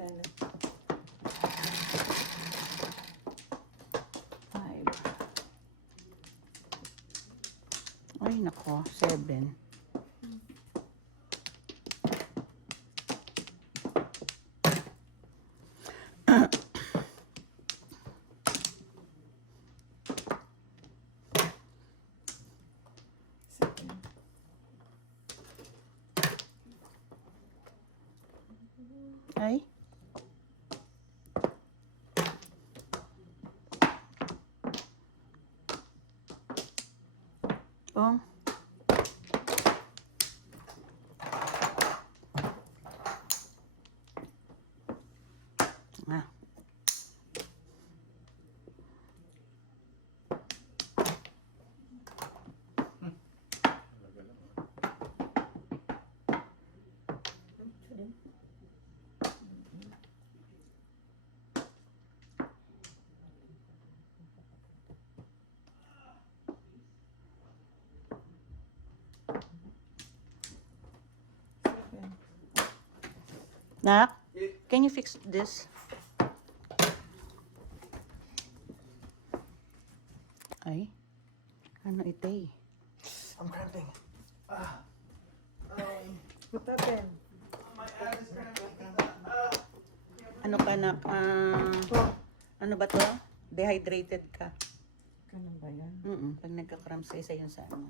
Wala na. 5. Ay, nako. 7. Ay. Oh. Ah. Nak, can you fix this? Ay, ano ito eh? I'm cramping. What happened? Ano ka nak? Ano ba to? Dehydrated ka. Ganun ba yan? Pag nagka-cramp sa isa yun sa ano.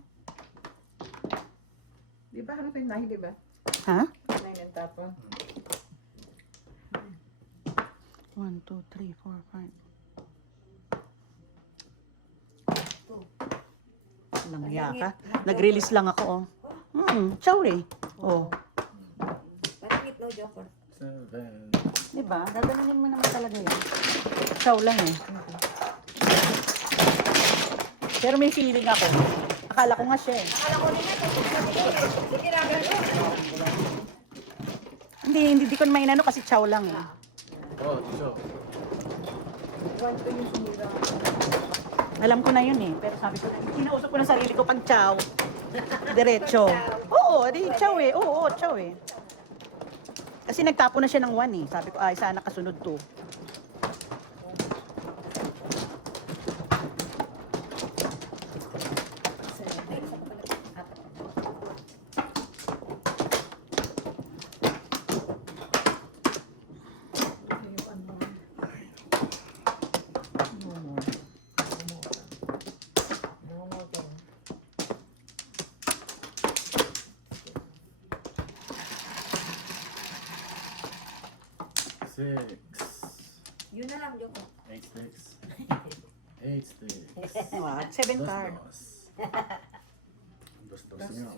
Di ba ano kayo nahi, di ba? Ha? Nahi ng tapon. 1, 2, 3, 4, 5. Langya ka. Nag-release lang ako, oh. Chow eh. Oh. Parang ito, Joker. 7. Diba? Gaganunin mo naman talaga yan. Chow lang eh. Pero may feeling ako. Akala ko nga siya eh. Akala ko rin ito. Sige na, gano'n. Hindi ko naman inano kasi chow lang eh. Oh, so. One to yung sumira. Alam ko na yun eh. Pero sabi ko, kinausap ko ng sarili ko pag chow. Diretso. Oo, di chow eh. Oo, chow eh. Kasi nagtapo na siya ng 1 eh. Sabi ko, ay, sana kasunod to. Six. Yun na lang, Joker. 8 sticks. 8 sticks. What? 7 card. Dos nyo.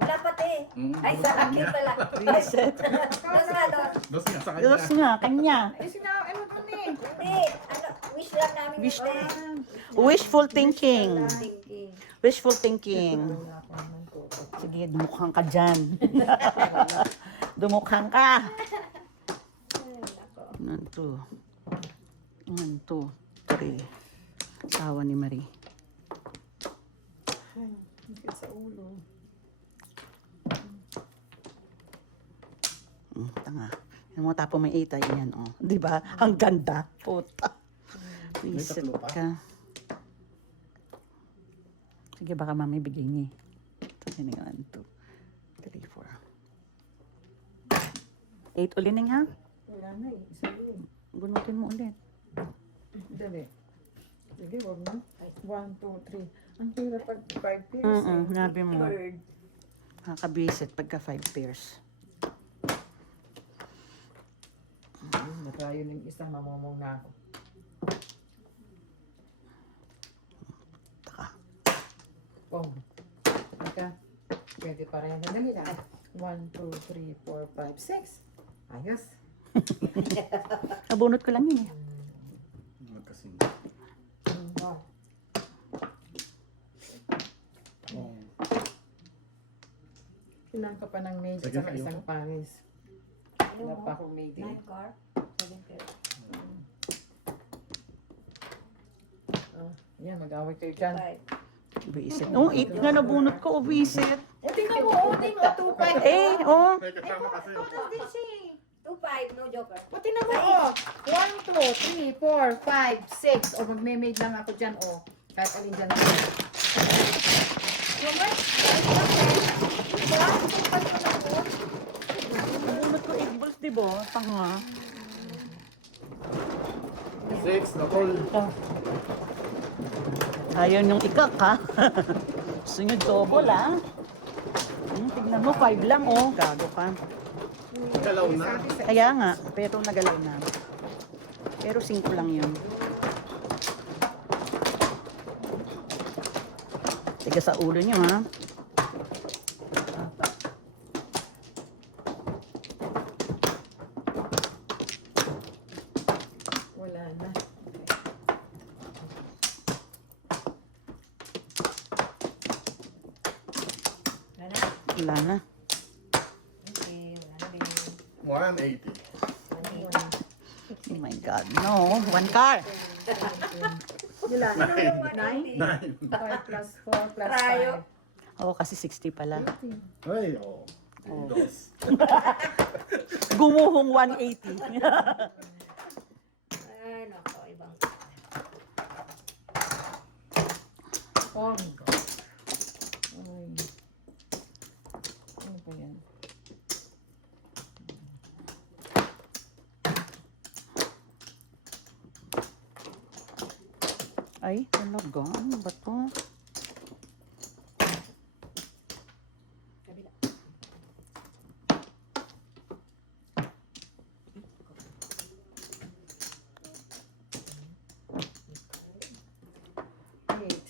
Wala pati. Ay, sa akin pala. Reset. Dos nga, dos. Dos nga sa kanya. Dos nga, kanya. Ay, ano to ni? Hindi. Ano, wish lang namin. Wish- ito. Wishful thinking. Thinking. Wishful thinking. Sige, dumukhang ka dyan. Dumukhang ka. Ay, nako. 1, 2. 1, 2, 3. Asawa ni Marie. Ay, higit sa ulo. Tanga. Yung mga tapo may itay, yan, oh. Di ba? Ang ganda. Puta. Reset tatlo pa? ka. Sige, baka mami bigay niya. Ito, 1, 2, 3, 4. 8 ulit ha? Wala na eh. Isa yun. Bunutin mo ulit. Dali. Sige, wag na. 1, 2, 3. Ang tira pag 5 pairs. Nabi mo. Third. Nakakabisit pagka 5 pairs. Natayo ng isa, mamamong na ako. Taka. Oh. Teka. Pwede pa rin. Dali na. 1, 2, 3, 4, 5, 6. Ayos. Nabunot ko lang yun eh. Magkasin. Wow. Oh. Kailangan ka pa ng major Sige, sa isang ayoko. panis. Wala pa akong major. 9 car. 7 pair. Yan, mag-away kayo dyan. 5. Visit. Oh, 8 nga nabunot ko. Visit. Eh, tingnan mo, tingnan mo, 2, 5. Eh, oh. May kasama kasi. Tapos din siya eh. 2 5, no joker. Pati na mo, oh. 1, 2, 3, 4, 5, 6. O, magme-made lang ako dyan, oh. Kahit alin dyan ako. Joker? Diba? Kapal ko na po. Nabunot ko 8 balls, di ba? Tanga. 6, nakol. Ayaw niyong ikak, ha? Gusto niyo double, ha? Tignan mo, 5 lang, oh. Gago ka. Galaw na. Kaya nga, pero nagalaw na. Pero 5 lang yun. Tiga sa ulo niyo, ha? Wala na. Wala na. Wala na. Okay, wala na din. 180. Oh my God, no. 1 car. Wala na. 9? 9. 5 plus 4 plus Tayo. 5. Oo, kasi 60 pala. Ay, oh. Dos. Gumuhong 180. Ay, nako, ibang. Oh my God. Ay. Ano ba yan? Ay, talaga. Ano ba to? Kabila. Eight.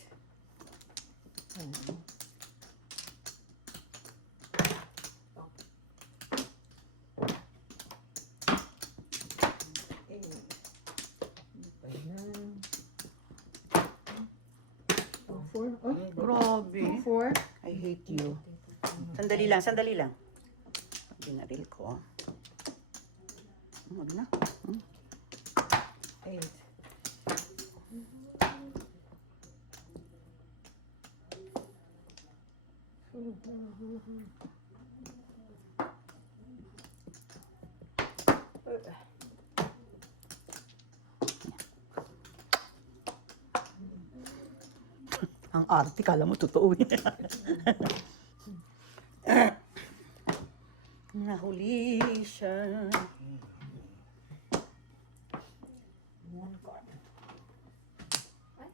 Four. Oh, Grabe. 4. I hate you. Sandali lang, sandali lang. Binaril ko. Huwag na. 8. Ang arte, kala mo totoo yan. Nahuli siya. One card. Ay,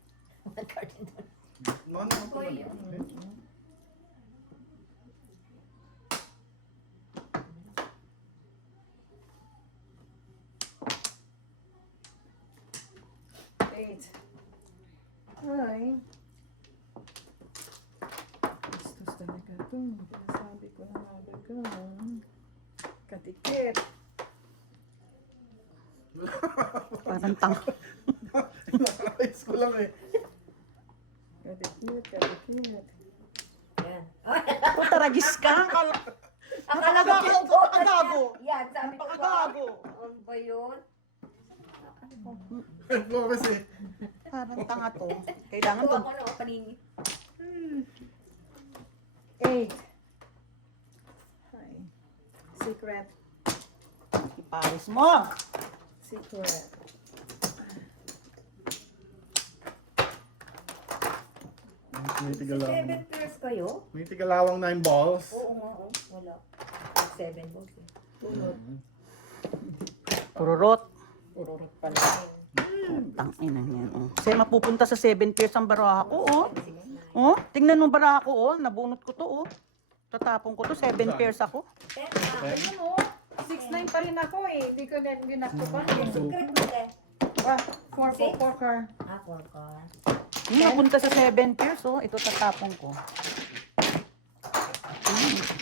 one card din doon. Ano pa naman? Eight. Ay. Bastos talaga ito. Sabi ko na talaga. Katikit. Parang tang. Nakaayos ko lang eh. Katikit, katikit. Yan. Taragis ka. Napakagago. Yan, sabi ko ba? Napakagago. Ano ba yun? Ito kasi. Parang tanga to. Kailangan Ito to. ako na panini. 8. Ay. Secret. Iparis mo. Secret. May tigalawang. 7 pairs kayo? May tigalawang 9 balls. Oo nga, oh. Wala. 7 balls eh. Tunod. Pururot. Ururot pala. Tangina yan. Oh. Kasi mapupunta sa 7 pairs ang baraha ko, oh. Oh, tingnan mo baraha ko, oh. Nabunot ko to, oh. Tatapon ko to, 7 pairs ako. 10 na. Ano mo? 6-9 pa rin ako eh. Hindi ko din ginakto pa. Secret mo eh. 4 car. Ah, 4 card. Napunta sa 7 pairs, oh. Ito tatapon ko.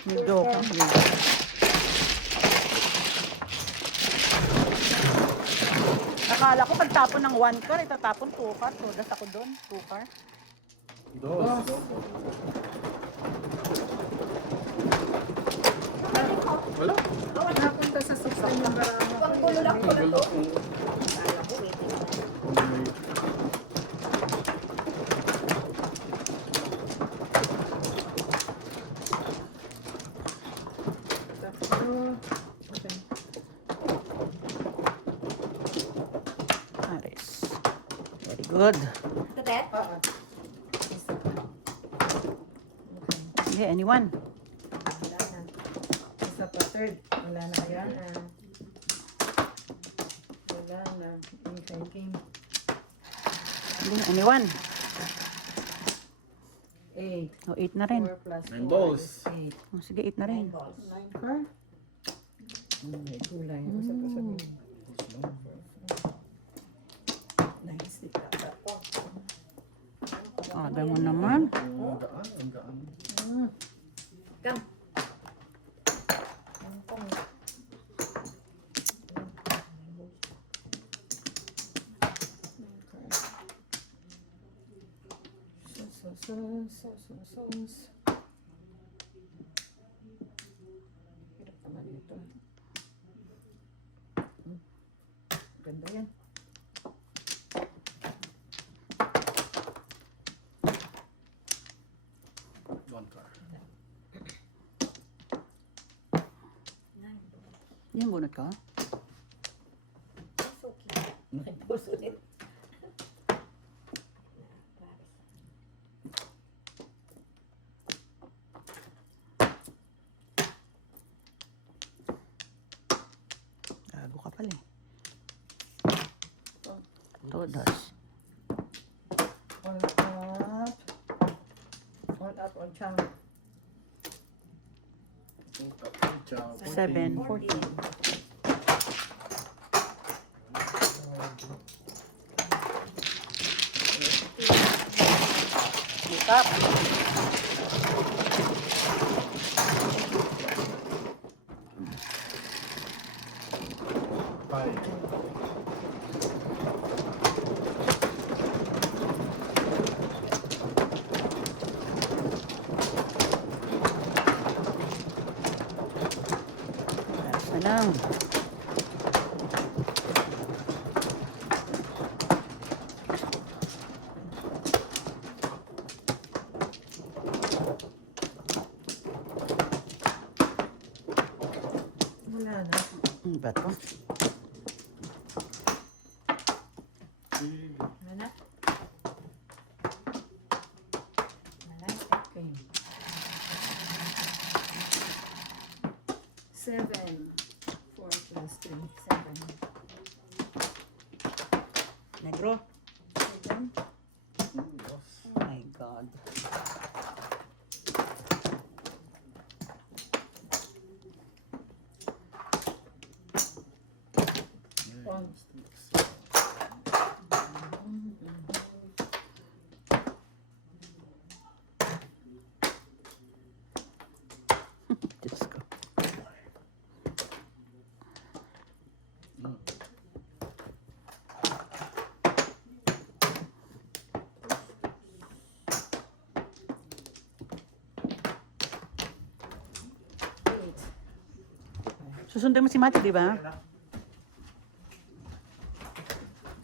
Medyo. Akala ko pagtapon ng 1 car, itatapon 2 car. Todas ako doon, 2 car. Dos. Wala. Napunta sa 6-9 yung barama ko. Panggulo lang ko na to. Wala. Kala ko, waiting na. Okay. Tatlo. Okay. Good. To bet? Oo. Isa pa. Okay. Okay, anyone? Wala na. Isa pa. Third. Wala na. Wala na. Wala na. Okay, game. Hindi, anyone? 8. O, 8 na rin. 4 plus 4 Nine balls. is 8. O, sige, 8 na rin. 9 balls. 9 car? May kulay. Basta pa sabihin. Nice. Ada mo naman. Ang gaan, ang gaan. Come. Sauce. Hirap naman ito. Ganda yan. One car. Yan, bunot ka? It's okay. May balls ulit. Gago ka pala eh. Todos. All up. All up, all down. Ciao. 7, 14. 14. Stop. Five. Last na lang. Wala na. Bato. Wala na. Wala. Okay. 7. 4 plus 3. 7. Negro. 7. Oh my God. One. Diyos ko. Susundin mo si Mati, di ba?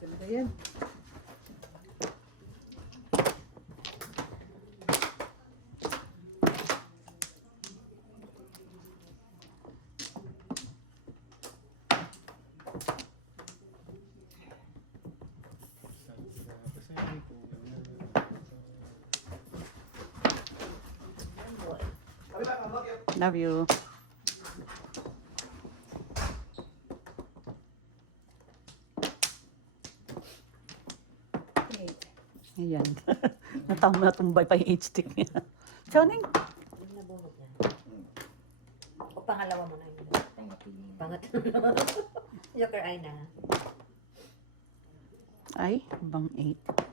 Ganda yan. Love you. Ayan. Natumbay pa yung 8 stick niya. Choning. Yung nabunot niya. O pangalawa mo na yun. Pangatlo. Joker eye na. Ay, bang 8.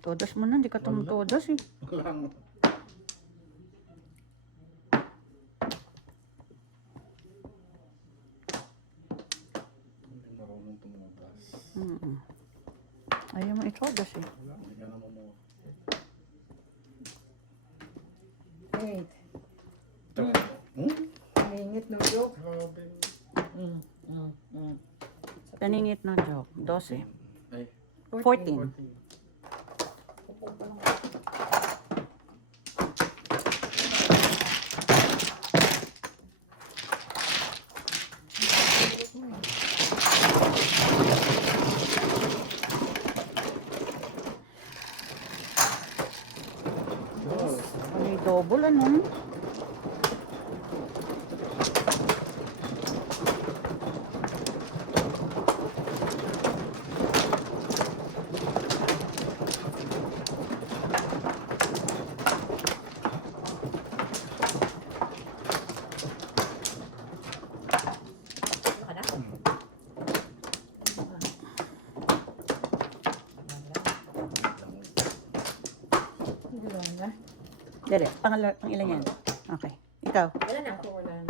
Todos mo na, hindi ka tumutodos eh. Walang. Hindi marunong tumutas. Ayaw mo itodos eh. Wala, hindi ka naman mo. 8. Mingit ng joke. Grabe. Paningit na joke. 12. Ay, 14. 14. double ano. Ano ka na? Wala na. Dere, pang ilan yan? Okay. Ikaw. Wala na. Ako wala na.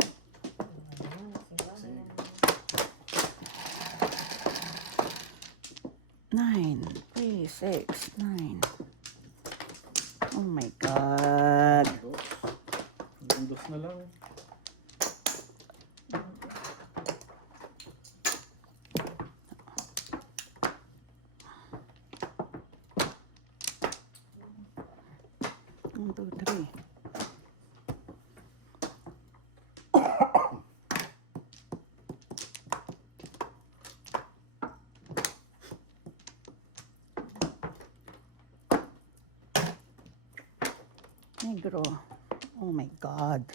Nine, 3, 6, 9. Oh my God. Dos. Hanggang dos na lang. One, two, three. Negro. Oh my God.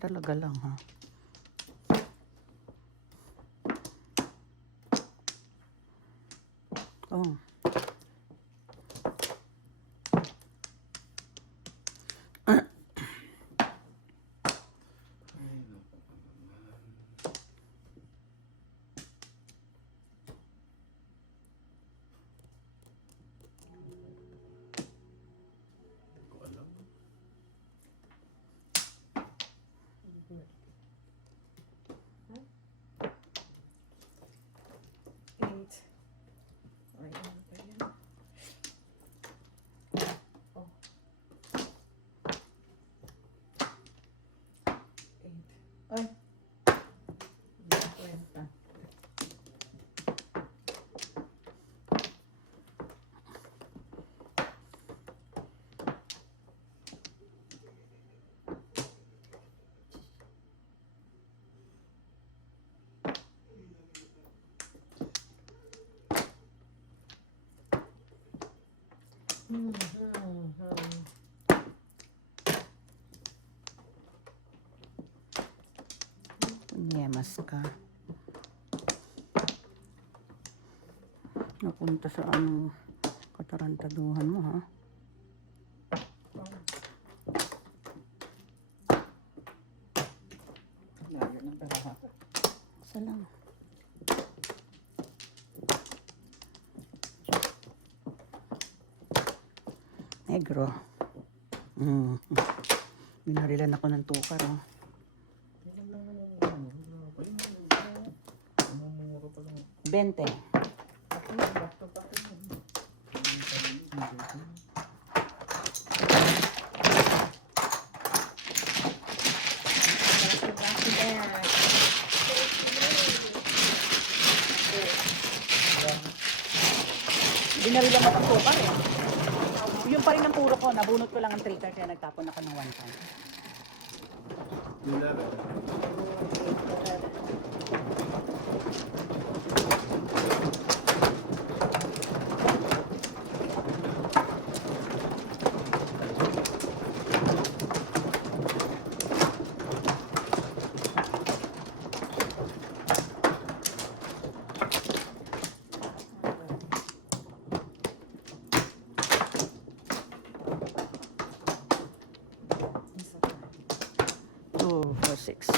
Talaga lang ha. Oh. Ay, naku naman. Hindi ko alam. Eight. Ay, ano ba yan? Oh. Eight. Ay. Hindi ko kwenta. Punyemas ka. Napunta sa anong katarantaduhan mo ha. Layo ng pera. Isa lang. Negro. Binarilan ako ng tukar oh. Wala lang naman ano. Wala pa yun. Mamumura pa lang. 20. Ako na, back to back yun. Back to back to back. Binarilan ako ng tukar eh. Yung pa rin ang puro ko. Nabunot ko lang ang 3 card kaya nagtapon ako ng 1 card. Yung laro. Two, four, six.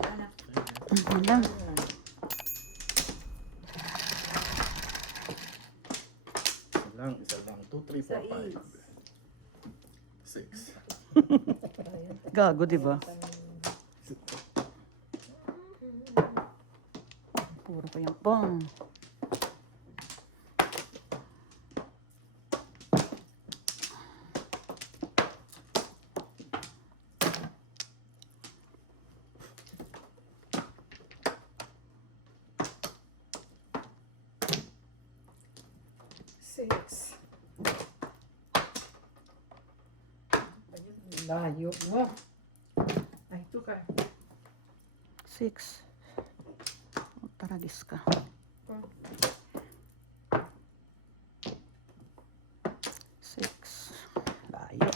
Wala na. Wala. Isa lang. 2, 3, 4, 5. 6. Gago, di ba? Puro ko yung pong. Six. Ayun, layo mo. Ay, ito ka. 6. Taragis ka. Oh. 6. Layo.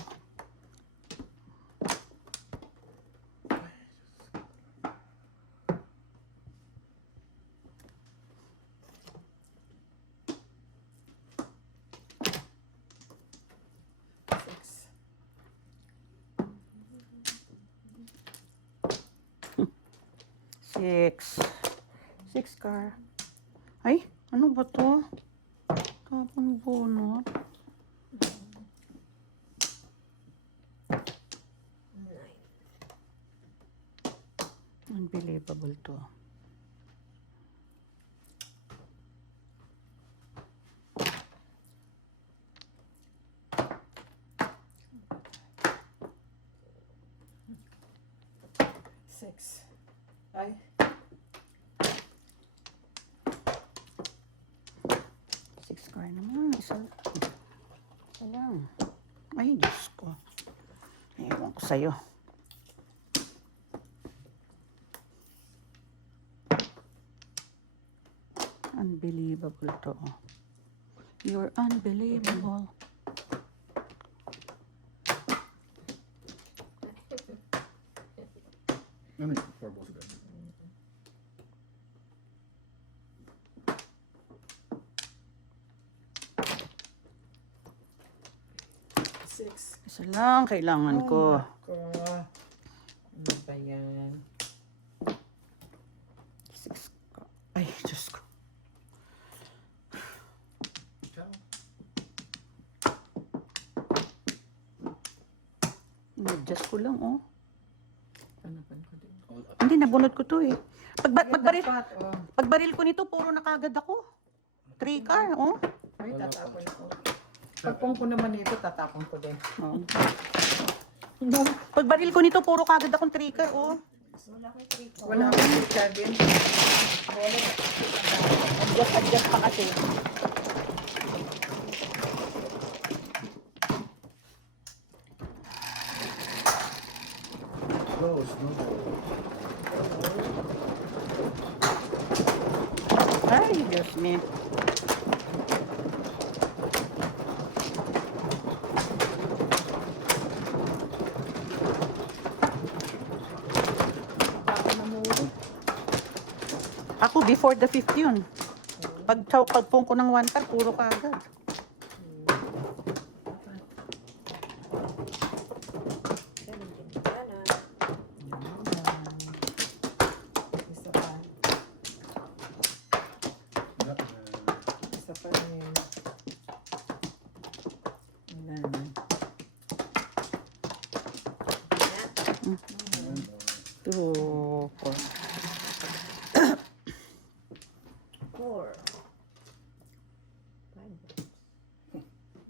6. 6 car. Ay, ano ba to? Tapon bunot. Unbelievable to. Six. Ay. 6 car naman. Isa lang. Ay, Diyos ko. Ewan ko sa'yo. Unbelievable to. You're unbelievable. Ano yun? For both of them. Six. Isa lang kailangan ko. Ko. Ano ba yan? 6 car. Ay, Diyos ko. Ciao. Adjust ko lang, oh. Panapan ko din. All up. Hindi, nabunot ko to eh. Pagbaril, Dapat, oh. pagbaril ko nito, puro nakagad ako. 3 car, oh. Ay, tatapon ko. Pagpong ko naman ito, tatapon ko din. Oh. Pagbaril ko nito, puro kagad akong 3 car, oh. Wala akong picture din. Adjust pa kasi. Close, no? Ay, Diyos me. Ako na muli. Ako, before the 5th yun. Pagpong ko ng 1 car, puro kagad. Isa pa. That, Isa pa rin. Wala na. and, 2, 4. 4. 5.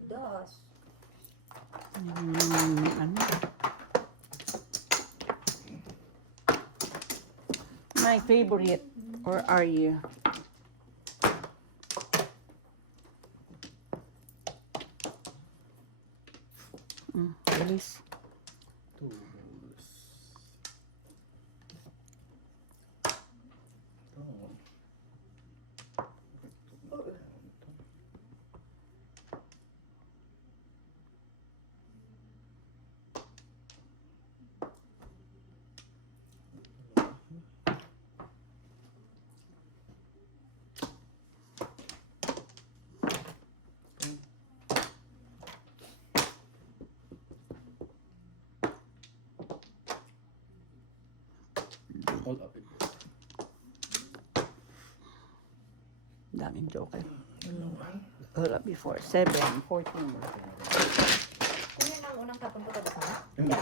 Dos. Ano? My favorite. Or are you? Bilis. two balls. Oh. All up. Daming joker. Hold up before. 7, 14. Yun ang unang tapon ko tapos na. Hindi.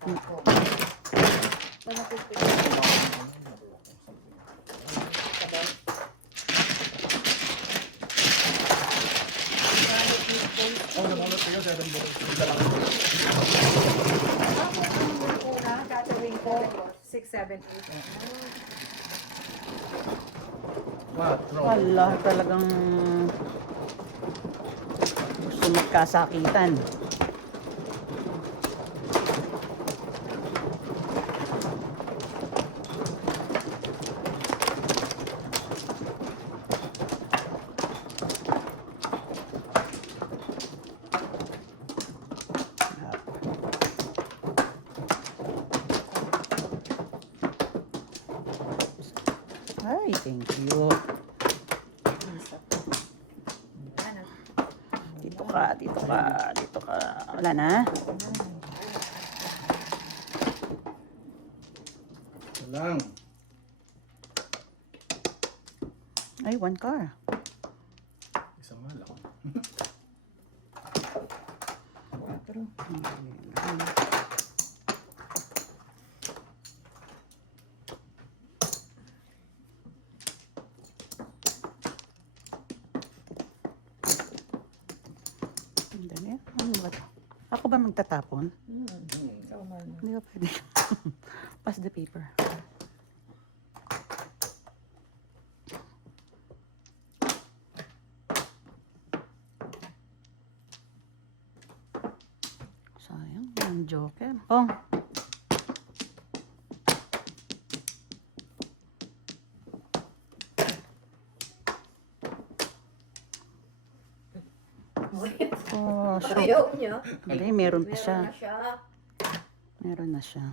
Tapos. Wala ko ito. Oh, namalot kayo, 7 balls. Una, gagawin ko 6, 7, 8. Quatro. Wala, talagang gusto magkasakitan. Ay, thank you. Ano? Dito ka, dito ka, dito ka. Wala na? Lang. Ay, 1 car. Isa nga lang. 4. Dali. Ano ba to? Ako ba magtatapon? Ikaw man. Hindi ba pwede? Pass the paper. Sayang, yung joker. Oh, oh, so, Ayaw niya. hindi, meron pa Meron siya. na siya. Meron na siya.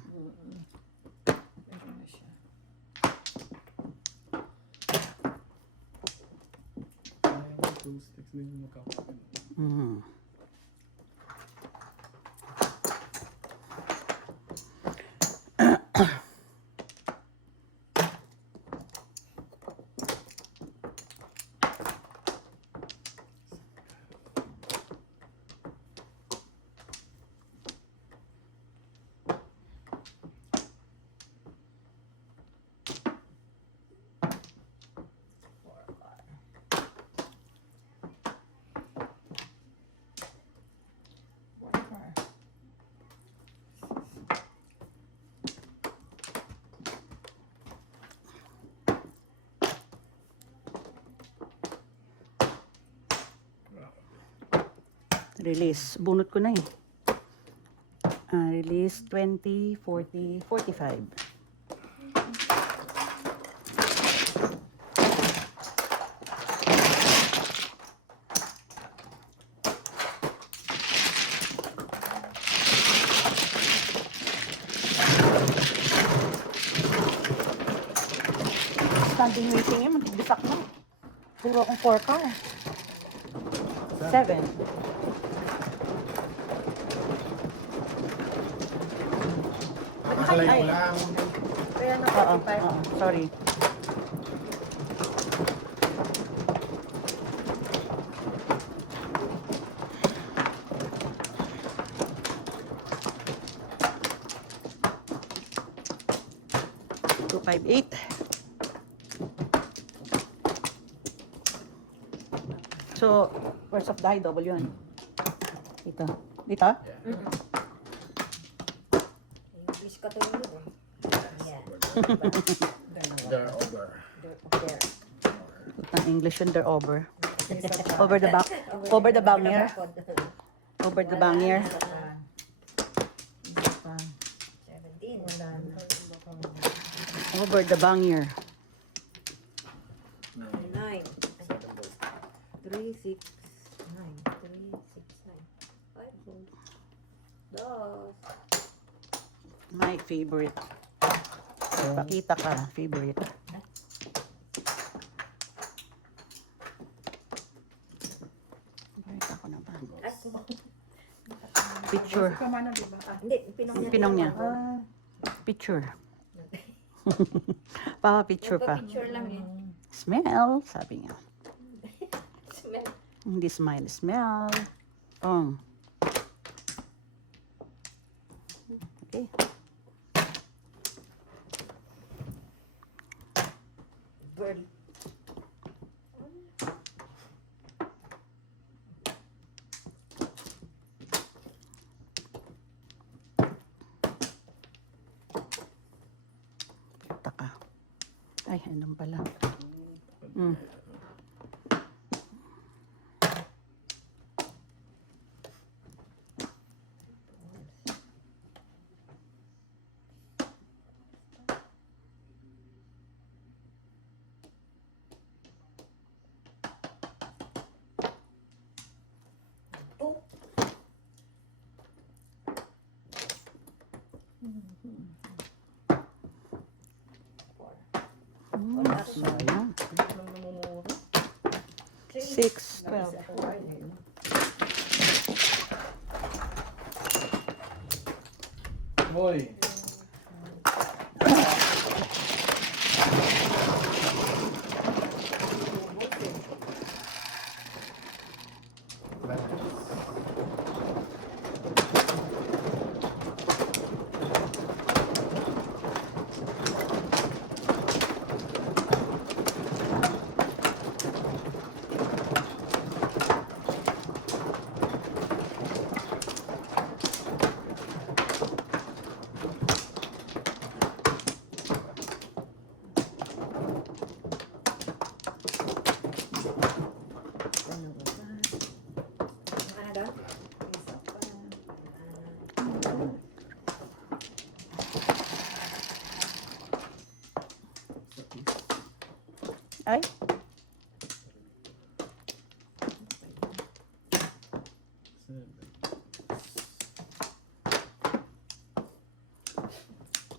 Meron na siya. Ayaw ko 2 sticks din yung magkakaroon. Mm. Release. Bunot ko na eh. Release 20, 40, 45. Standing waiting eh. Magbisak na. Puro akong 4 car. 7. Nakakalay ko lang. Kaya na Oo, 45. oo, sorry. Two, 5, 8. So, first of die, double yun. Dito. Dito? English ka to yun. Yan. They're over. There. Putang English yun, they're over. Over the back. Over the banger. Over the banger. Isa pa. 17. Wala na. Over the banger. 9. 3, 6, 9. 3, 6, 9. 5, 2. My favorite. Pakita ka, favorite. Pakita ko na ba? Picture. Ikaw man, di ba? Hindi, pinong niya. Pinong niya. Ah, Picture. Picture pa. Picture lang eh. Smell, sabi niya. Smell. Hindi smile, smell. Oh. Okay. Bird. Taka. Ay, anong pala? Mm. Sayang. 6, 12. Boy.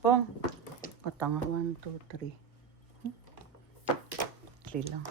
Pong. O, tanga. 1, 2, 3. 3 lang.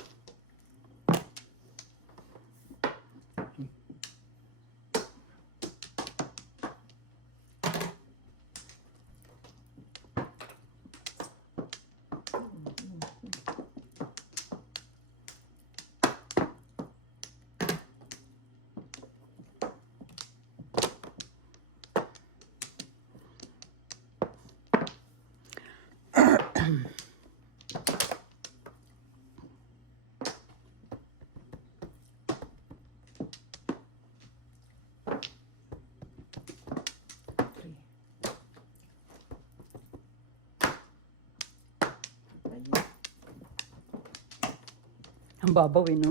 Ang babaw eh, no?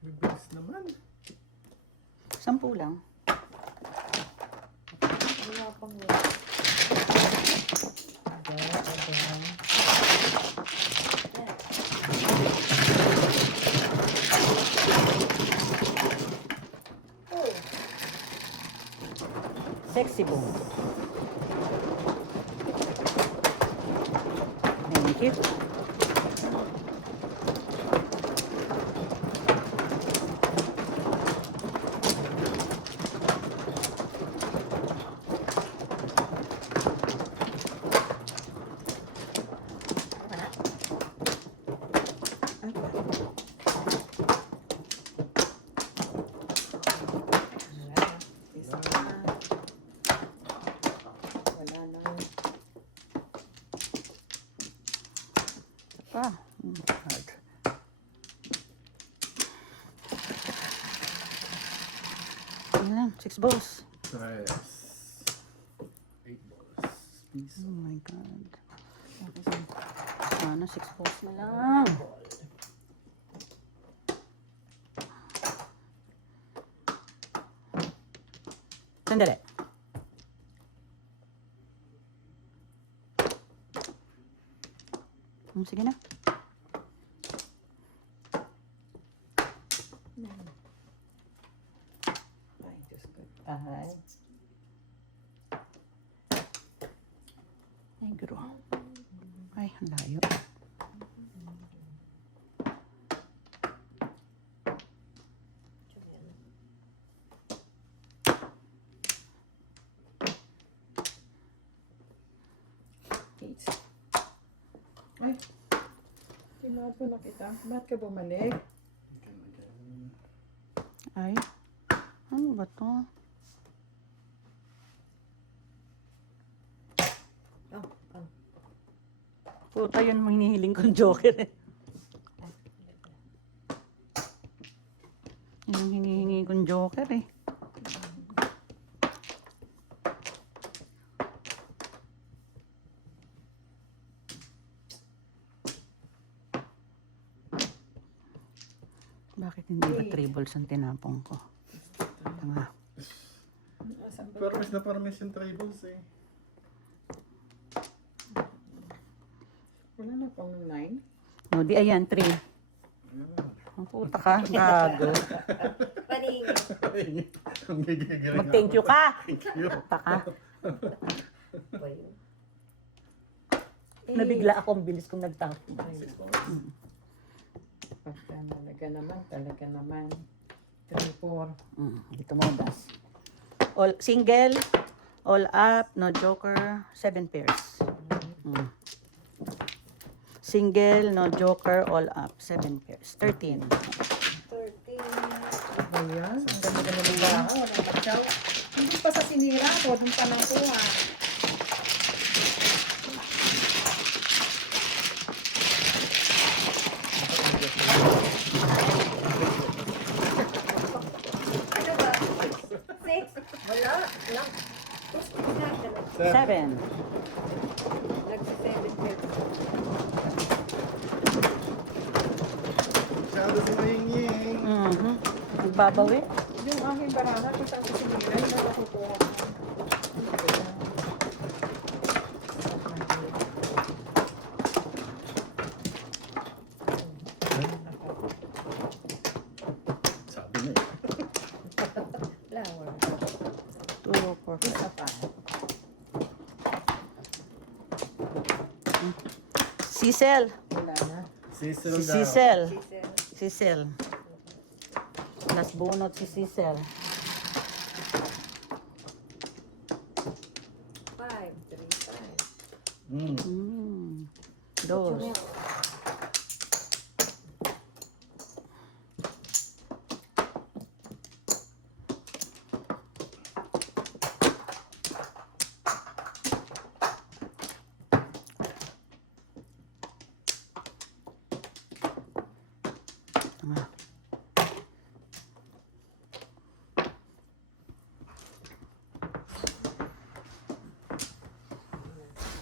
Bibilis naman. 10 lang. Wala pang Sexy Pong. Thank you. isa na. Wala na. Ah, hard. Ayan, 6 balls. Yes. 8 balls. Please. Oh my God. Sana 6 balls na lang. Sandali. Sige na. Ay, Diyos ko. Ay. Ay, guro. Ay, ang layo. Eight. Ay. Tinapo na kita. Ba't ka bumalik? Ay, ano ba to? Puta, yun mo hinihiling kong joker eh. Yun ang hinihingi kong joker eh. Bakit hindi ba 3 balls ang tinapong ko? Tanga. Asan ba? Pero na parang yung tribals eh. Wala na pang 9. No, di ayan, 3. Ang puta ka, gago. Paning. Ang gigigil. Mag-thank you ka. Thank you. Puta ka. Ba yun? Nabigla ako, ang bilis kong nagtapon. Pagka talaga naman. 3, 4. Dito mo, das. All, single, all up, no joker, 7 pairs. Single, no joker, all up, 7 pairs. 13. 13. Ayan. Ang ganda-ganda ng baka. Walang patsaw. Hindi pa sa sinira ko. Doon pa nakuha. Ano ba? 6? Wala. Lang. Tapos, nagsa 7. Nagsa 7 pairs. Masyado si Maying-ying. Nagbabawi. Yung aking baraha, kung saan ko sinira, hindi na nakukuha ko. Sabi na eh. Flower. 2, 4, Isa pa. Cecil. Wala na. Cecil Si daw. Cecil. Cecil. Cecil. Last bunot si Cecil. 5, 3, 5. Dos. Ah.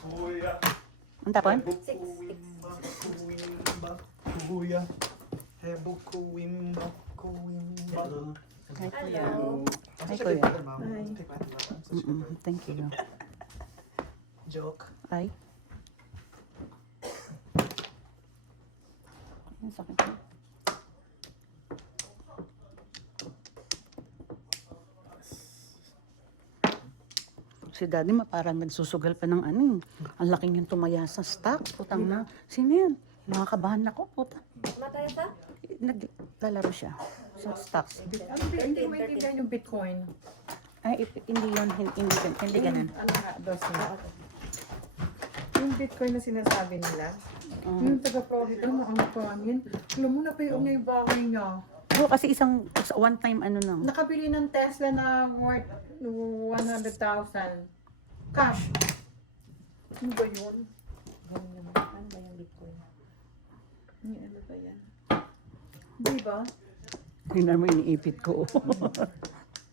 Kuya. Ang tapon? Kuwimba, kuwimba, kuya. Hebo kuwimba, kuwimba. Hi, kuya. Hello. Hi, kuya. Hi. Thank you. Joke. Ay. Ang sakit na. Si daddy parang nagsusugal pa ng ano. Ang laking yung tumaya sa stock. Putang na. Sino yan? Nakakabahan ako. Puta. Mataya ka? Naglalaro siya sa stocks. Hindi ko maintindihan yung Bitcoin. Ay, hindi yun. Hindi ganun. Ano nga, dosi. Yung Bitcoin na sinasabi nila, yung taga-Florida, nakamapanin. Alam mo na pa yung bahay niya. Oo, kasi one time ano lang. Nakabili ng Tesla na worth 100,000. Cash. Ano ba yun? Ganun naman. Ano ba yung Bitcoin? Ano ba yan? Di ba? Hindi naman iniipit ko.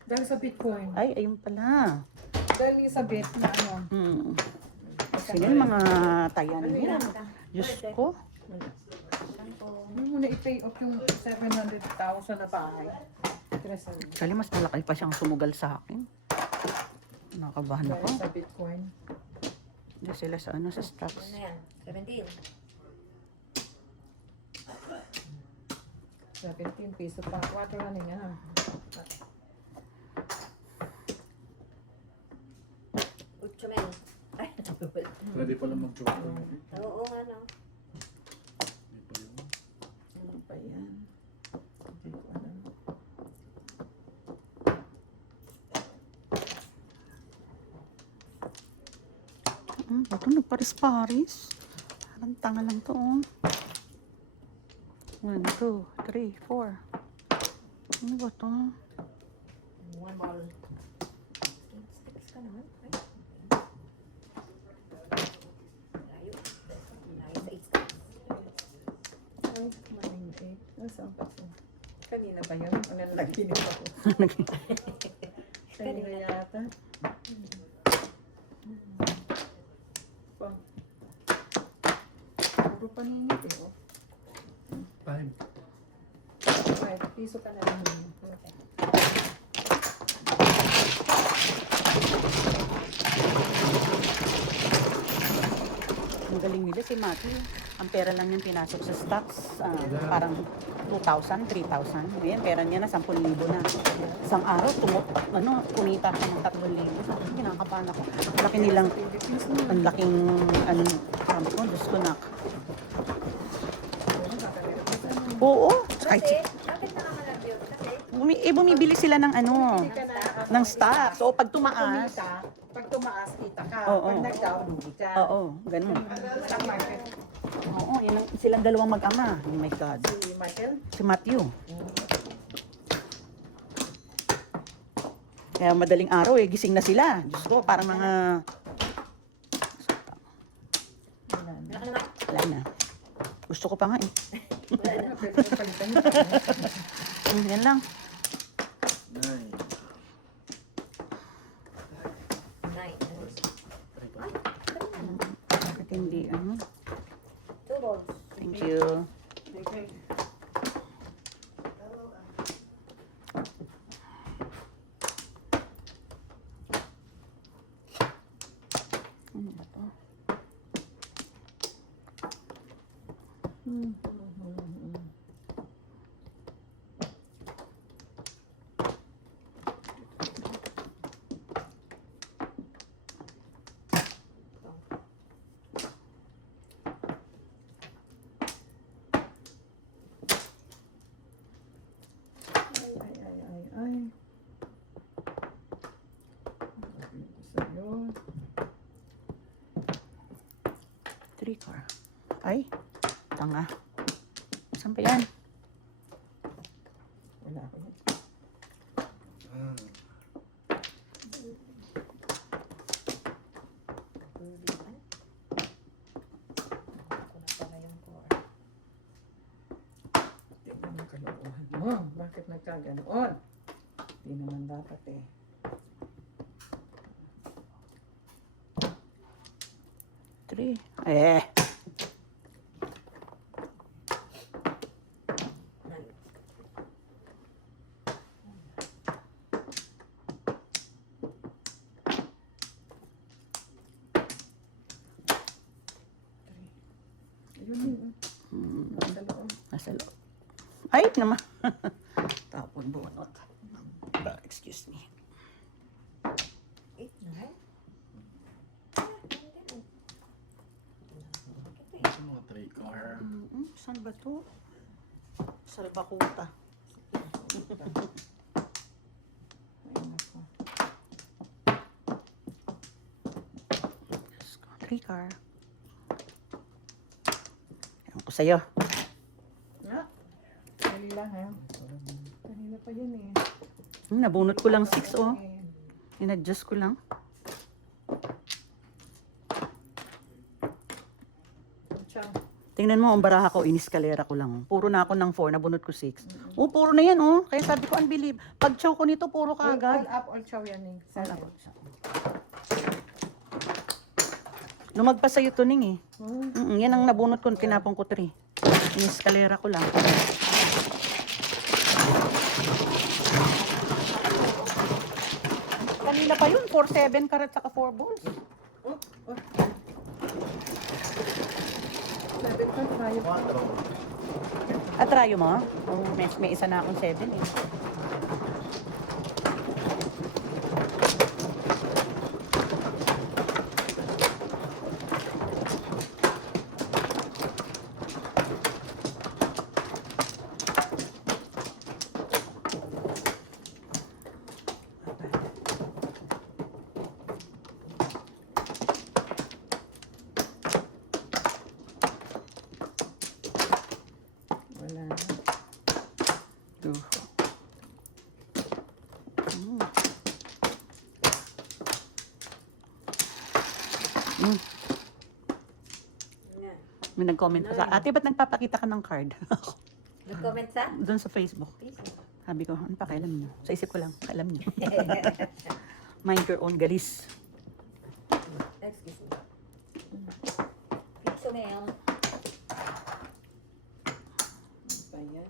Dahil sa Bitcoin. Ay, ayun pala. Dahil yung sa bit na ano. Sige, mga tayan niya. Diyos ko. Hindi mo na i-pay off yung 700,000 na bahay. Kali mas malaki pa siyang sumugal sa akin. Nakabahan ako. Dahil sa Bitcoin. Hindi sila sa ano, sa Ano stocks. na yan? 17. 17 piso pa. 4 na rin yan. Uchumel. Ay, Pwede pala mag-joke. oo nga no. Ano pa yan? Hindi ko alam. Ito, nagparis-paris. Parang tanga lang to, oh. 1, 2, 3, 4. Ano ba to? One ball. Sticks ka naman. Ay. Layo. Layo sa 8 sticks. Ay, kumain 8. Nasaan pa ito? Kanina ba yun? Ang nalaginip ako. Kanina yata. Pang. Puro paninit eh. Oh. 5. 5 piso ka na lang. Okay. Ang galing nila si Matthew. Ang pera lang yung pinasok sa stocks. Parang 2,000, 3,000. Ngayon, pera niya na 10,000 na. Isang araw, kunita siya ng 3,000. Sabi ko, kinakabahan ako. Ang laki nilang, ang laking, sabi ko, Diyos ko nak. Oo. Kahit, Kasi, bakit nakakalab yun? Kasi, bumibili sila ng ng stocks. O, pag tumaas. Pag tumaas, kita ka. Oo. Pag nag-down, lugi ka. Oo, ganun. Stock market. Oo, silang dalawang mag-ama. Oh my God. Si Michael, Si Matthew. Kaya madaling araw gising na sila. Diyos ko, parang mga... Wala na. Gusto ko pa nga eh. pwede ko palitan yun. Yan lang. 9. 9. Ay, Bakit hindi, 2 balls. Thank you. Ano ba to? 3 car. Ay, tanga. Saan pa yan? Wala ako. Tingnan mo kaloohan mo. Bakit nagkaganoon? Hindi naman dapat eh. Three. Eh. Ayun yun. Nasa loob. Nasa loob. Ay, naman. Tapon bunot. Excuse me. Ito mga 3 car. Saan ba to? Salbakuta. Ay, nako. 3 car. Ewan ko sa'yo. Ah, dali lang ha. Kanina pa yun eh. Nabunot ko lang 6 oh. Eh, In-adjust ko lang. Ciao. Tingnan mo, ang baraha ko, iniskalera ko lang. Puro na ako ng 4, nabunot ko 6. Oh, puro na yan, oh. Kaya sabi ko, unbelieve. Pag chow ko nito, puro All kaagad. up, all chow yan eh. Sana. Lumagpas sa'yo to, Ning, eh. Oh, Yan ang nabunot ko, tinapon ko 3. Iniskalera ko lang. Kanina pa yun, 4-7 karat saka 4 balls. oh, oh. Sabi ko, tayo. 4. At rayo mo? Oh, may isa na akong 7 eh. Wala. Two. May nag-comment pa sa, ate, ba't nagpapakita ka ng card? Nag-comment sa? Doon sa Facebook. Sabi ko, ano pa, kailan nyo? Sa isip ko lang, kailan nyo? Mind your own galis. Excuse me. Pizza mail. Pa yan.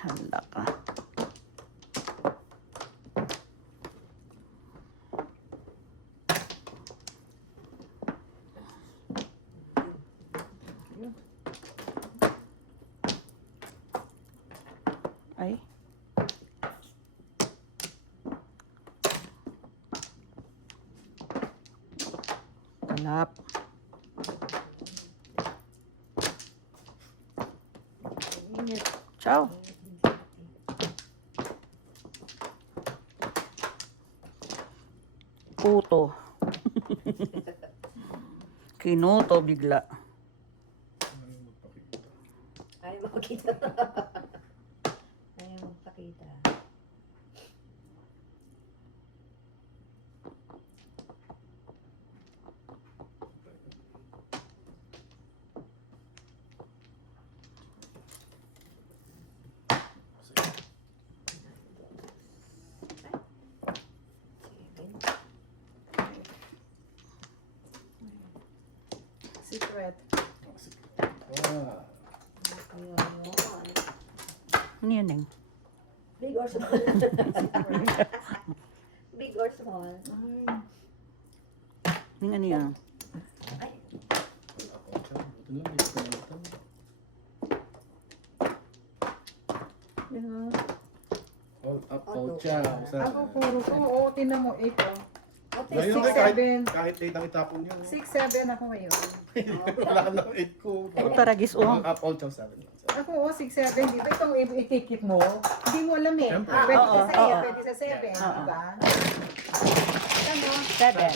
Hala ka. Ay. Kalap. Init. Ciao. Puto. Kinuto bigla. Ayaw makita. Ayaw makita. Secret. Ano yun, Neng? Big or small? Big or small? Ay, Neng, ano yun? Ay, yan. All up, all chow. Ako puro ko. Oo, tinan mo. 8 oh. okay. Ngayon, 6, 7. kahit late ang itapon nyo. 6, 7 ako ngayon. Wala ka ng 8 ko. Taragis, oh. All up, all chow 7. Ako, 6, 7. Dito itong i-ticket mo. Hindi mo alam eh. Siyempre. Pwede Oo, sa 8, oo. pwede sa 7. Oo. Diba? 7.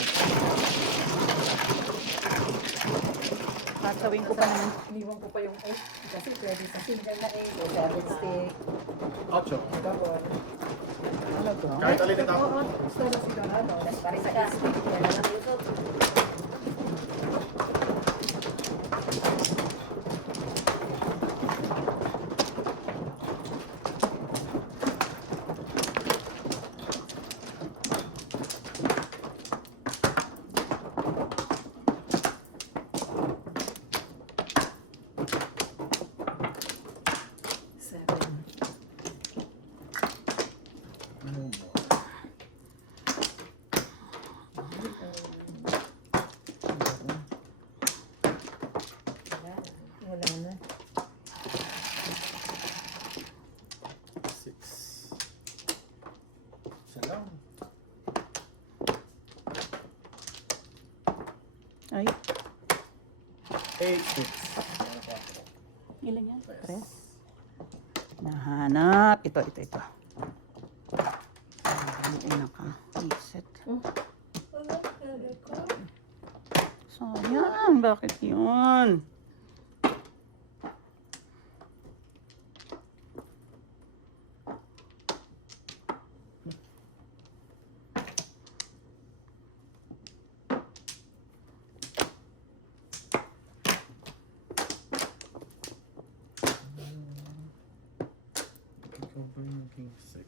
Sasawin ko pa naman. Iniwan ko pa yung 8 kasi pwede sa single na 8 o 7 stick. 8. Gabon. Ano to? Kahit alin ito. Oo, gusto na si Donado. Pare sa stick. Yan na lang usok. Wala na. 6. Isa lang. Ay, 8, 6. ilan yan? 3? Nahanap. Ito. Ano ka? Reset. Sayang, bakit yun? Ikaw ba yung naging 6?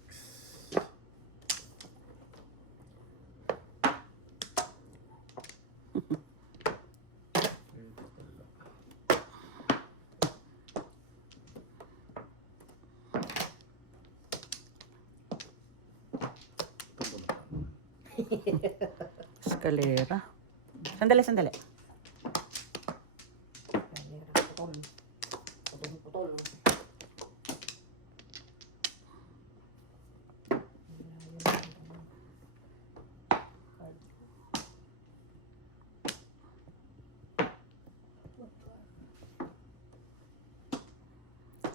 Eskalera. Sandali. Putol.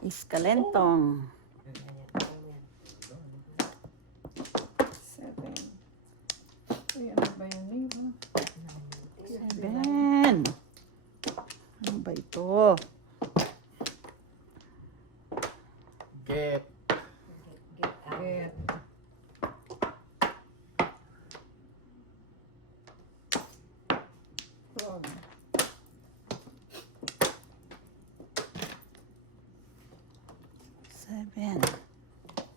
Iskalentong. 7. Uy, ano ba yung name? 7. Ano ba ito? Get. Get. Frog. 7.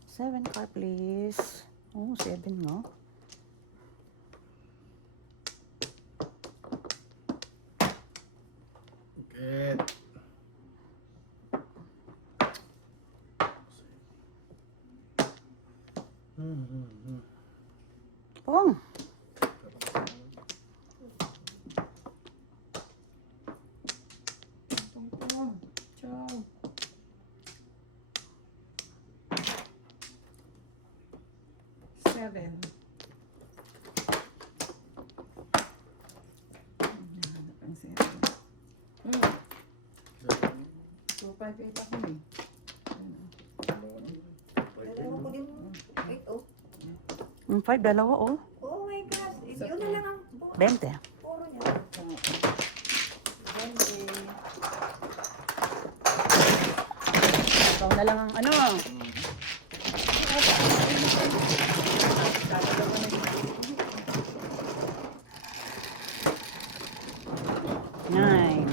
7 car, please. Oh, 7 no? Get. Pong. Pong. Ciao. 7. Nahanap ang 7. 2, 5, 8 ako eh. Dalawa ko din. Wait, oh. 5, dalawa oh. Oh my gosh. Yun na lang ang 20. puro niya. Ikaw na lang ang ano. Nine.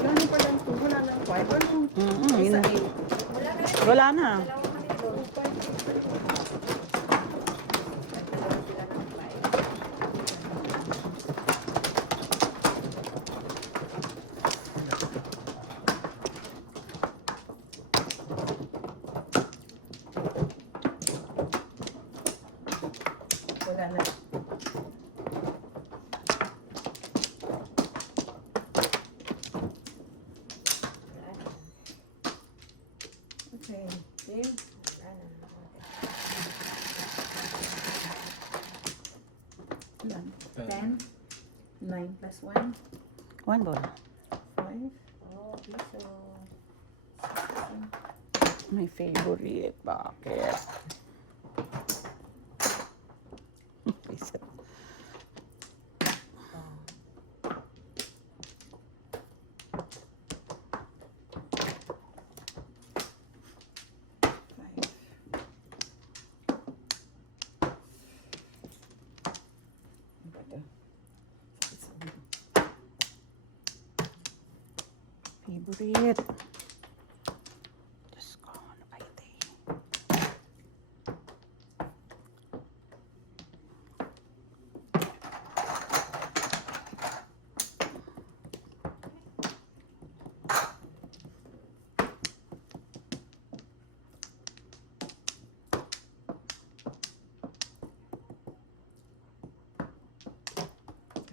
Wala na palang 2, wala lang 5. Ano? Yun. Wala na rin. Wala na. Dalawa kami doon. 2, 5, 6, 7. Wala na. Okay. Game. Ilan? 10. 9 plus 1. 1 ball. 5. Oh, piso. My favorite. Bakit? Favorite. Diyos ko, ano ba ito eh?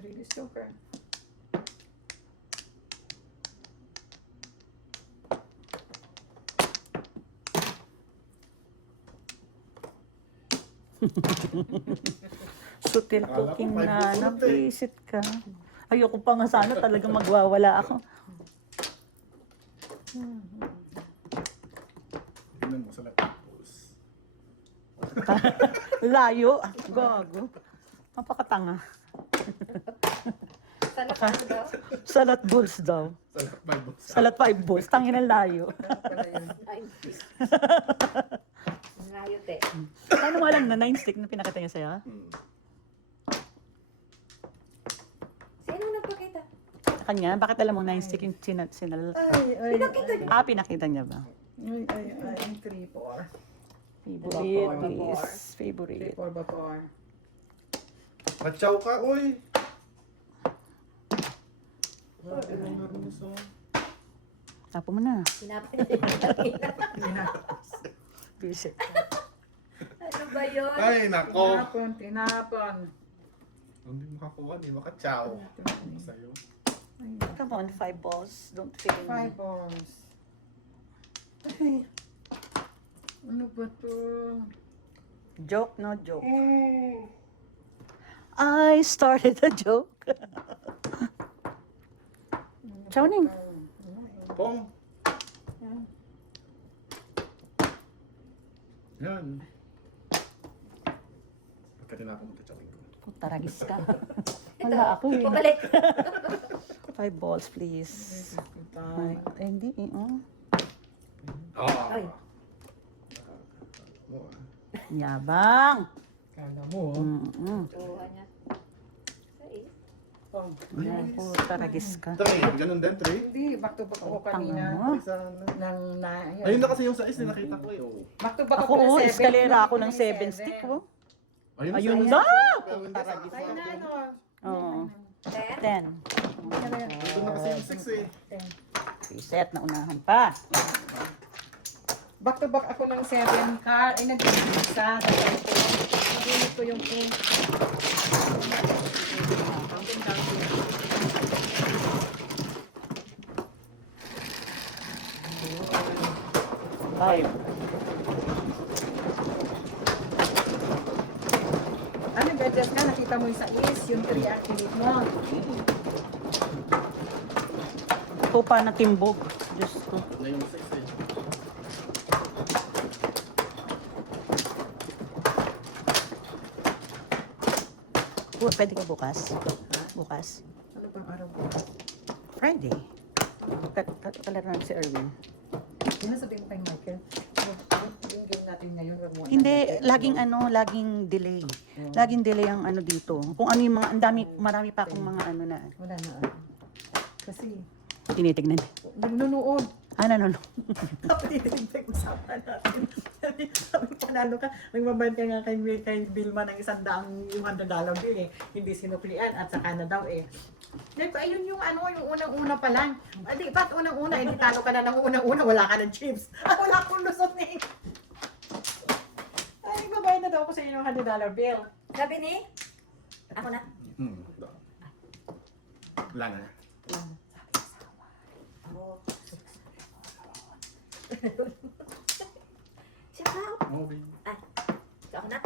Really super. Sutil Akala ko cooking may na, busunod eh. napisit ka. Ayoko pa nga sana talagang magwawala ako. Tingnan mo sa laptopos. Layo. Gago. Napakatanga. Sana ka daw. Salat balls daw. Sa laptopos. Salat 5 balls. Tangin ang layo. Pala yun. Ang layo, te. Paano mo alam na 9 stick na pinakita niya sa'yo? Sino nagpakita? Sa kanya? Bakit alam mo 9 stick yung sinal? Ay, Pinakita niyo. Pinakita niya ba? ay, 3-4. Favorite Vapor. is favorite. 3-4 vapor. Matsaw ka, oy! Ay, ilang narinis oh. Tapo mo na. Pinapin niya. Visit. Ano ba yun? Ay, nako! Tinapon. Hindi makakuha, hindi makatsaw. Sa'yo. Come on, 5 balls. Don't fail 5 me. balls. Ay. Ano ba to? Joke, no joke. I started a joke. Chowning. Pong! Yan. Pagka tinapon mo ito, tsawin ko. Taragis ka. Wala ako eh. Pabalik. 5 balls, please. Ay, hindi eh. Oh. Ah! Ay. Oo, ah. Yabang. Kala mo, Tuwa niya. Ay. oh. Naku, taragis ka. Tray, ganun din, tray. Hindi, back to back ako Tanga kanina. mo. Isa na. Yun. Ayun na kasi yung size na nakita ko eh. Oh. Back to back Ako, ng oh, seven. eskalera ako ng Yung 7 stick, oh. Ayun size. na! Pero hindi sa akin. Tayo na, ano. Oo. Ten? 10. Ito na kasi yung 6 eh. Reset na unahan pa. Back to back ako ng 7 car. Ay, nag-isa. Nag-init ko yung phone. Five. Ano, nag-adjust ka? Nakita mo yung sa is, yung 3 activate mo. Ito pa na timbog. Diyos ko. Na yung 6 eh. Pwede ka bukas? Bukas? Ano bang araw ko? Friday. Kalaro na si Erwin. Hindi na sabihin ko kay Michael. Yung game natin ngayon, wag mo. Hindi, laging delay. Laging delay ang ano dito. Kung ano yung mga, marami pa akong mga ano na Wala na. Kasi, tinitignan. nagnunood. Ano. Tapos tinitintay usapan natin. Sabi panalo ka, magbabayad ka nga kay Bilma ng $100 bill eh. Hindi sinuklian at saka na daw eh. Ayun yung ano, yung unang-una pa lang. Di ba't unang-una, hindi talo ka na ng unang-una, wala ka ng chips. Wala akong lusot eh. Ay, babayad na daw ako sa inyo ng $100 bill. Sabi ni? Ako na? Wala na. Oo. Siya ka. Okay. Ah, ako na?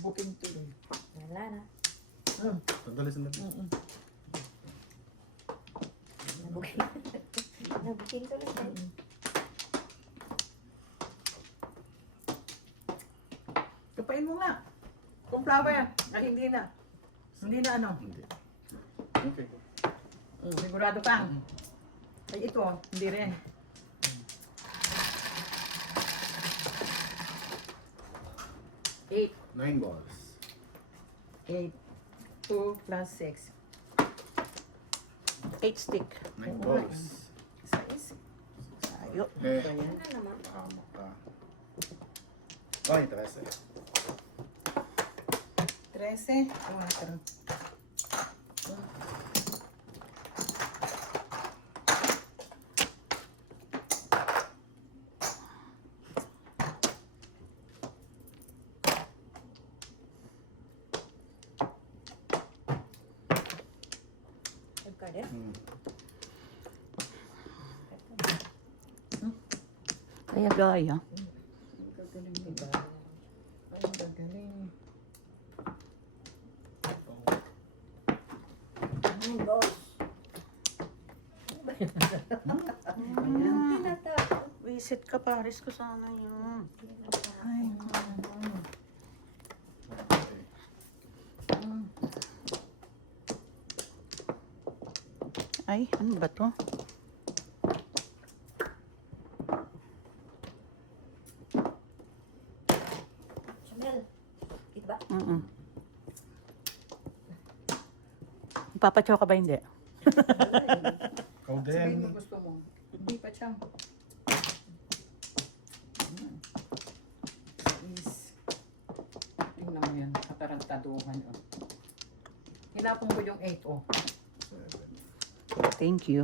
Booking tuloy. Wala na. Sandali. Nabuking. Nabuking ko lang. Kapain mo nga. Kung flower, hindi na. Hindi na ano. Hindi. Okay. Sigurado ka. Ay, ito, hindi rin. Eight. 9 balls. 8. 2 plus 6. 8 stick. 9 balls. Sais. Ayo. Eh, Ano na naman? tama ka. Ay, 13. 13. Oh, nataro. Nagka din? Kaya gaya. Ang gagaling nila. Ay, ang gagaling. Ay, boss. Pinata. Visit ka, Paris ko sana yun. Ay, Ay, ano ba to? Chanel. Diba? Papachow ka ba hindi? Ikaw sabihin din. mo gusto mo. Hindi pa siya. Sais. Tingnan mo yan. Katarantaduhan yun. Hinapon ko yung 8, oh. 7. Thank you.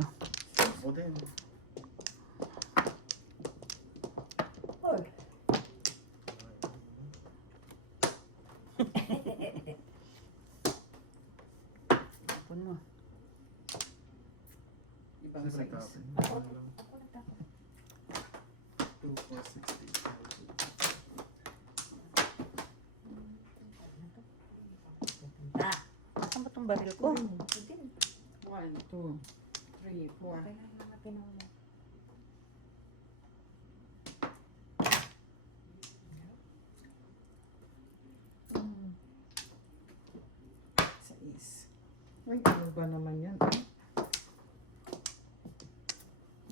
Ako din. Or. Pun mo. Ibang Saan sais. tapin? Ako nagtapon. 2, 4, 16. Ta. Saan ba tong baril ko? Ito din. 1, 2, 3, 4. Kaya hanapin mo. Sais. Ay, ano ba naman yan?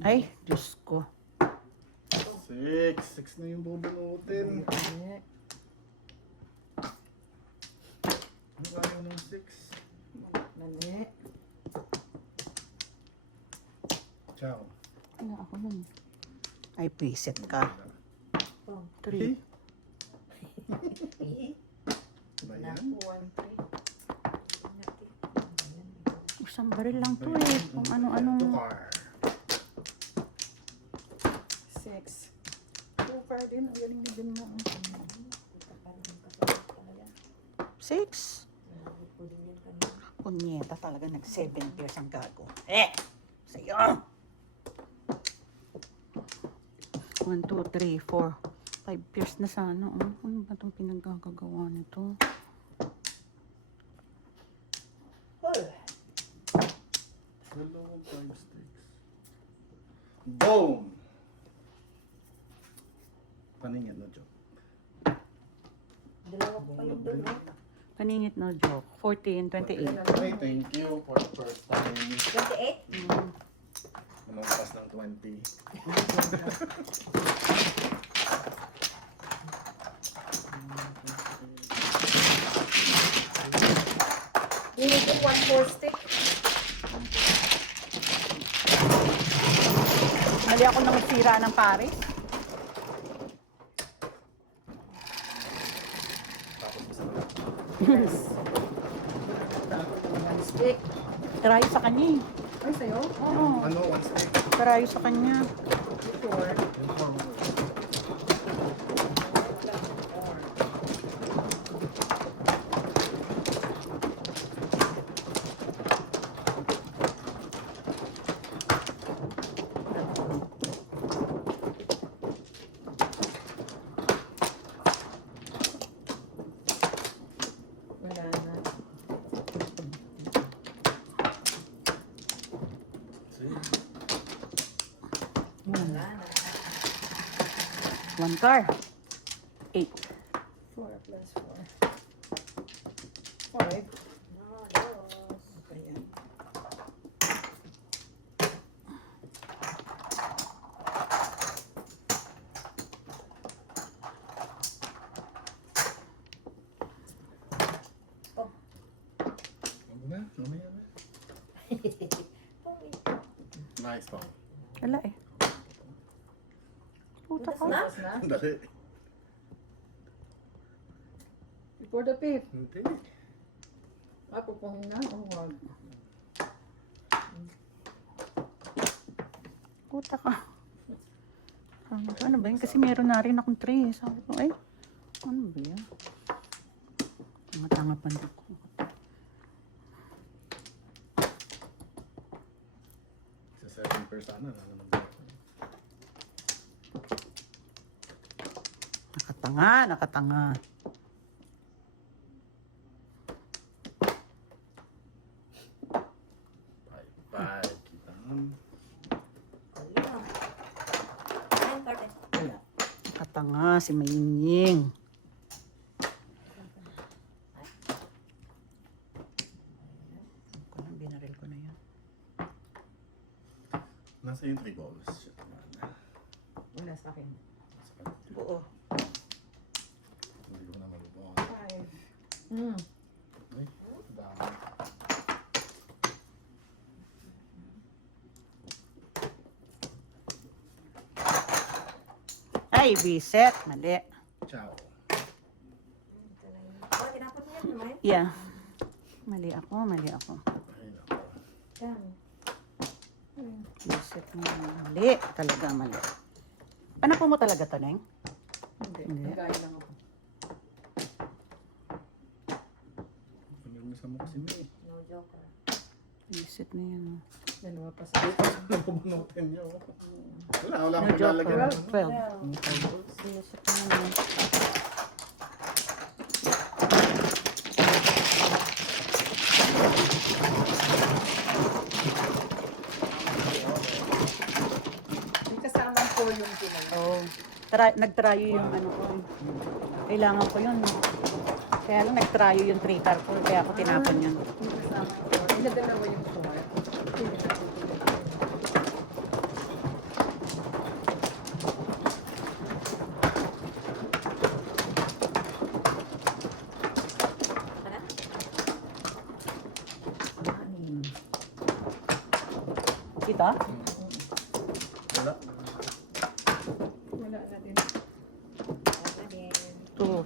Ay, Diyos ko. 6. 6 na yung bubunutin. Ay, Ano kaya ng 6? mali. Ciao. Wala ako nun. Ay, visit ka. Oh. 3. Ba yan? 1, 3. Isang baril lang to eh. Kung ano-anong... Tukar. 6. 2 car din. Ang galing din mo. 6. Punyeta talaga. Nag-7 pairs ang gago. Sa'yo! 1, 2, 3, 4. 5 pairs na sana. Ano ba itong pinaggagawa nito? Dalawang 5 sticks. Boom! Paningin na joke. Dalawa ko pa yung dulo. Paningit no joke. 14, 28. Okay, thank you for the first time. 28? Lumampas ng 20. Hindi ko 1 more stick. Mali ako nang sira ng Paris. Yes. 1 stick. Try sa kanya eh. Ay, sa'yo? Oo. Ano, 1 stick? Try sa kanya. 4. Wala na. Wala na. 1 car. 8. 4 plus 4. 5. No, Diyos. Ayan. Ano na? Mamaya na. Nice pa. Wala eh. Puta Butas ka. na? Tapos na. Dali. Before the fifth. Hindi. Pupuhin na. Oh, wag. Puta ka. Ano ba yun? Kasi meron na rin akong tray. Sabi ko, ay, ano ba yan? Tanga-tanga pa na ako. Sa 7 persona na naman ba? Nakatanga. Five. Kita naman. Ayun. Ayun, karte. Wala. Nakatanga si Mayinging. Binaril ko na yan. Nasa yung 3 balls. Shit naman. Wala sa akin. Nasa kanya. Oo. Hindi ko na malubong. Five. Ay, dami. Ay, biset. Mali. Ciao. Oh, tinapon mo yan, naman. Yeah. Mali ako. Ay, naku. Yan. Biset mo. Mali. Talaga mali. Panapo mo talaga to, Neng? Hindi. Hindi. Nagaya lang ako. Ano mo sa mukha si May? No joker. Biset na yan. oh. Dalawa pa sa Nabubunutin niyo. Wala No akong joke. lalagyan. 12. Well, Biset na yan. May kasamang po yung pinay. Oo. Nag-tryo yung ano ko. Kailangan ko yun. Kaya lang nag-tryo yung 3 car ko. Kaya ako tinapon yun. May kasamang po. Dalawa yung short. Hindi na ano? Kita? Wala. Wala na din. Ano din? 2.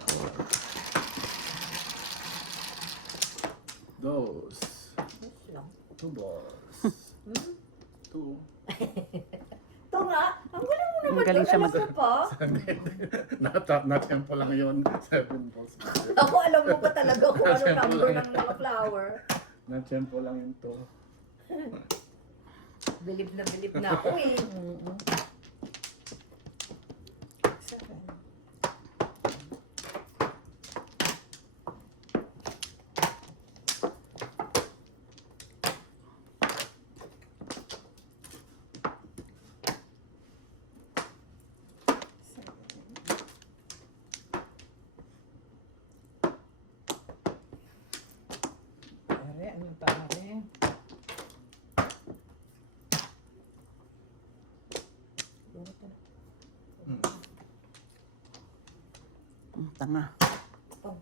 Dos. Yes lang. 2 balls. 2. Ito nga, ang galing mo naman. Ang galing siya Alam mo pa. Na-tempo lang yun. 7 balls. Ako alam mo pa talaga kung ano number ng mga flower. Na-tempo lang yun to. Bilib na ako eh. Seven. Pare, ano pare? Tanga. Oh.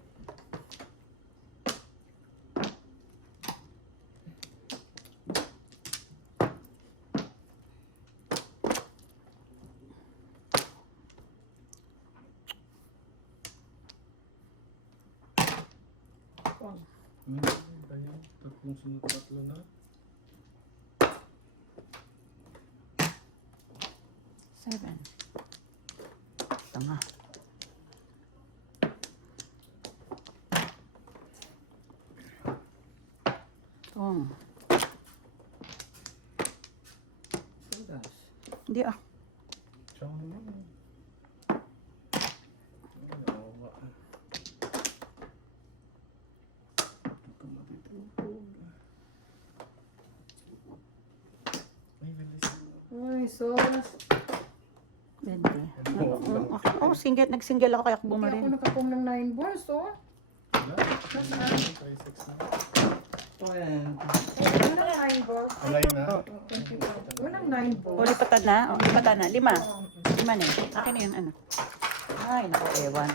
One. Kaya, tatlong sunod, tatlo na. 7. Tanga. Tong. Sudas. Hindi ah. Ciao naman. Awa. Ito matitupog. Ay, bilis. Ay, sos. Pwede. Oh, single. Nag-single ako kaya ako Hindi ako bumaril. nakapong ng 9 balls, oh. Wala. Try 6 na. 12. Walang 9 balls. Alay na. Walang 9 balls. O, lipatan na. O, lipatan na. 5. 5 na eh. Akin na yung ano. Ay, naku, ewan.